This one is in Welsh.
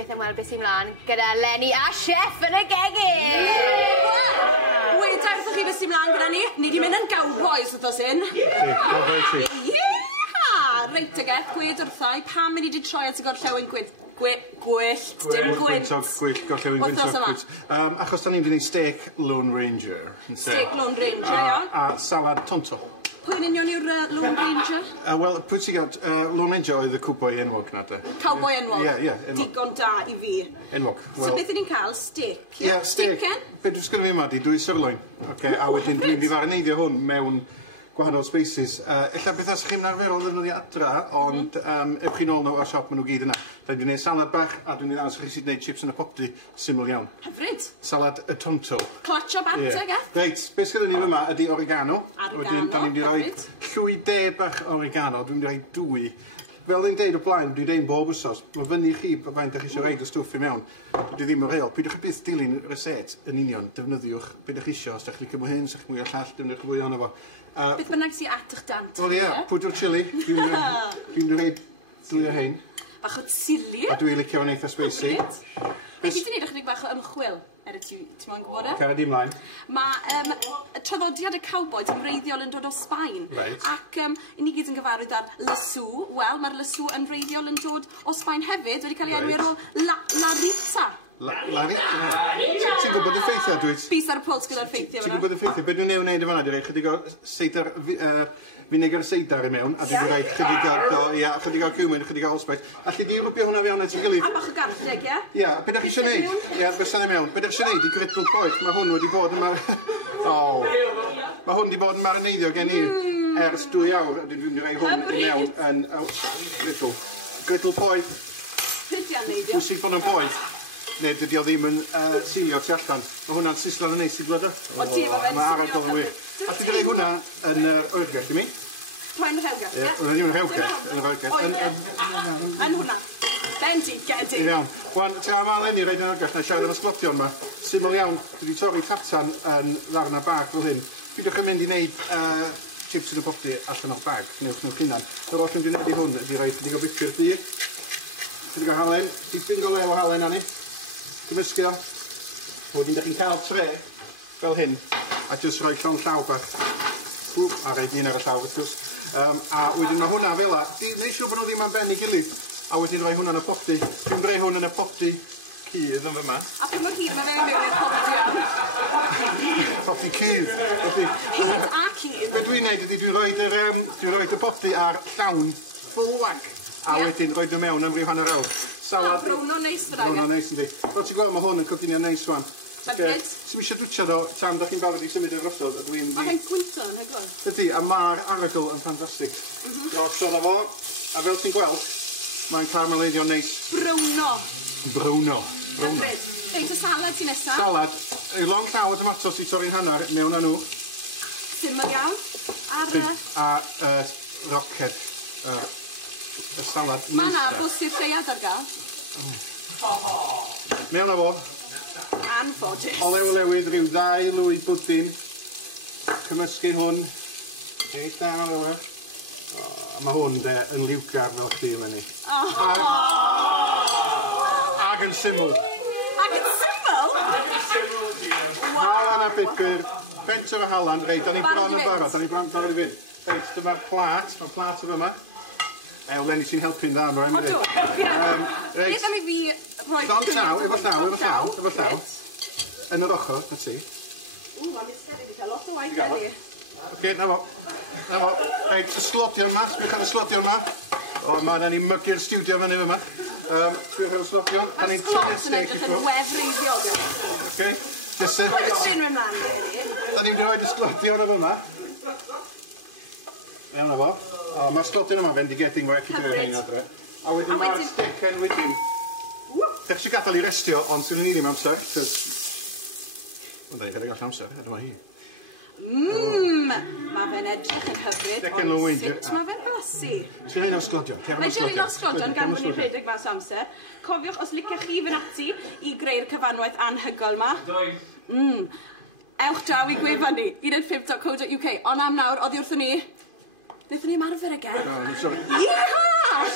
beth am weld beth sy'n mlaen gyda Lenny a Chef yn y gegin! Weda wrthych chi beth sy'n mlaen gyda ni? Ni di mynd yn Cowbois wrthos hyn. Reit y Geth, gwed wrthau, pam mynd i di troi at y gorllewin gwyllt, dim gwynt. Gwyllt, gorllewin gwynt. Achos da ni'n mynd i Steak Lone Ranger. Steak Lone Ranger, ia. A salad tonto. Pwy'n union yw'r Lone Ranger? Wel, pwy ti'n gael, Lone Ranger oedd y cowboi enwog na da. Cowboi enwog? Ie, Digon da i fi. Enwog. So beth ydyn ni'n cael? Steak? Ie, steak. Be dwi'n sgwrdd fi yma di, 2 sirloin. A wedyn dwi'n di farneiddio hwn mewn gwahanol spices. Ella beth as chi'n arferol ddefnyddio adra, ond ewch chi nôl nhw o'r siop, maen nhw gyd yna. Da ni'n gwneud salad bach, a dwi'n gwneud chi sydd wneud chips yn y popdi, syml iawn. Hyfryd. Salad y tonto. Clutch o banta, Geth. Reit, beth sydd ni yma ydy oregano. Wedyn, da ni'n di roi hyfryd. llwy de bach oregano, dwi'n di roi 2. Fel dwi'n deud o blaen, dwi'n deud bob wsos, mae fyny chi faint ydych chi eisiau reid o stwff i mewn. Dwi ddim o reol. Pidwch chi byth dilyn reset yn union, defnyddiwch beth ydych chi eisiau, os ydych chi'n cymryd hyn, os ydych chi'n mwy o llall, defnyddiwch fwy ono fo. Beth bynnag sy'n at eich dant? Wel ie, pwdwr chili, dwi'n rhaid 2 o hyn. Bach o tsili. A dwi'n licio yn eitha spicy. Beth i ti'n neud ychydig bach o ymchwil? Ti'n moyn gwybod e? Cara di mlaen. Mae traddodiad y cowboi yn wreiddiol yn dod o Sbaen. Ac i ni gyd yn gyfarwydd ar lasw. Wel, mae'r lasw yn wreiddiol yn dod o Sbaen hefyd. Wedi cael ei enwi ar ôl Larissa. Larissa? Ti'n gwybod y ffeithiau, dwi? Bys ar y pols gyda'r ffeithiau. Ti'n gwybod y ffeithiau? Be dwi'n wneud y fanna, dwi'n rhaid chydig o seidar, vinegar seidar i mewn, a dwi'n rhaid chydig o cumin, chydig o allspice. Alli di rwbio hwnna fewn at ei gilydd? A bach o garlleg, ie? Ie, beth ydych chi eisiau neud? Ie, beth ydych mewn. Beth ydych chi eisiau neud i grydl poeth? Mae hwn wedi bod yn Mae hwn wedi bod yn marineiddio gen i ers 2 awr. Dwi'n rhaid hwn i mewn yn grydl. Grydl poeth. Prydian neidio? Pwysig bod yn poeth. Neu dydy o ddim yn silio tu allan. Mae hwnna'n sislan yn neis i blwyddyn. O ti, mae fe'n silio. A ti wedi hwnna yn oergell i mi? Mae'n rhewgell, ie? Ie, ddim yn rhewgell, yn hwnna. Bendigedig. Iawn. Wan, ti'n ma Lenny reid yn oergell na siarad am y sglodion yma. Syml iawn, dwi wedi torri tartan yn ddarna bag fel hyn. Bydwch yn mynd i wneud chips yn y popdi allan o'r bag, newch nhw'n chynan. Yr oll yn dwi'n wneud i hwn ydy roi chydig o bicr di. Chydig o halen, dipyn go lew o halen anni. Cymysgu o. Wedyn ydych chi'n cael tre fel hyn, a jyst rhoi llon llaw bach. A rhaid un ar y llaw, wrth gwrs. A wedyn mae hwnna fel la. Neu siw bod nhw ddim yn ben i gilydd. A wedyn rhoi hwnna yn y popdi. Dwi'n rhoi hwn yn y popdi cydd yn fyma. A pwy mor hyd mae fe'n mewn i'r popdi o'n? Popdi cydd. Hyd a cydd? Be dwi'n neud ydy dwi'n rhoi y popdi ar llawn full whack. A wedyn rhoi nhw mewn am ryw hanner awr. Salad. Brwno neis fydd Brwno neis yndi. Fel ti'n gweld mae hwn yn coginio neis wan. Hyfryd. Sym eisiau dwtio do, tam da chi'n barod i symud i'r rosod, a dwi'n... Mae hyn gwynto yn hyglon. Ydy, a mae'r arogl yn ffantastig. Osod o fo, a fel ti'n gweld, mae'n carameleidio neis. Brwno. Hyfryd. Beth o salad ti nesaf? Salad. Long llaw o tomatos i torri'n hanner mewn â nhw. Syml iawn. A rocket. Y salad. Mae yna bwysig lleiad ar gael. Mewn â fo. Anffodus. Olew lewydd, rhyw 2 lwy bwdin. Cymysgu hwn. Reit da o lew. Mae hwn yn liwgar fel chdi yma ni. Ag yn syml. Ag yn syml? Halan a bicr. Pentwr o halan. Reit, da ni bron yn barod. Da ni bron yn barod i fynd. Reit, dyma'r plat. Mae'r plat o fyma. Lenny sy'n helpu'n dda yma. O do. Beth am i fi rhoi... Efo llaw. Yn yr ochr, na ti. Mae'n misgedd i fi cael lot o waith Lenny. Oce, na fo. Reit, y slodio'n ma. Sbych am y slodio'n ma. O, ma, na ni mygu'r studio fyny fyma. Sbych am y slodio'n. Mae'r sglot yn edrych yn wefreiddiol. Oce. Jyst... Cwestiwn rhan man, da ni'n rhoi y slodion o fyma. Iawn o fo. Mae'r slodion yma fendigedig waith i drwy'r hyn adre. A wedyn mae'r stecen wedyn. Dech chi'n gadael i restio, ond sy'n ni ddim amser. Ond da i chydig all amser, edrych hi. Mae fe'n edrych yn hyfryd, ond sut mae fe'n blasu. Sy'n hyn o'r sglodion. Mae'n dilyn o'r sglodion gan bod ni'n rhedeg mas amser. Cofiwch os liciach chi fy'n ati i greu'r cyfanwaith anhygoel ma. Ewch draw i gwefan ni, 15.co.uk. Ond am nawr, oddi wrthyn ni. Wnaethon ni ymarfer y Geth. Sorry. Yeehaw!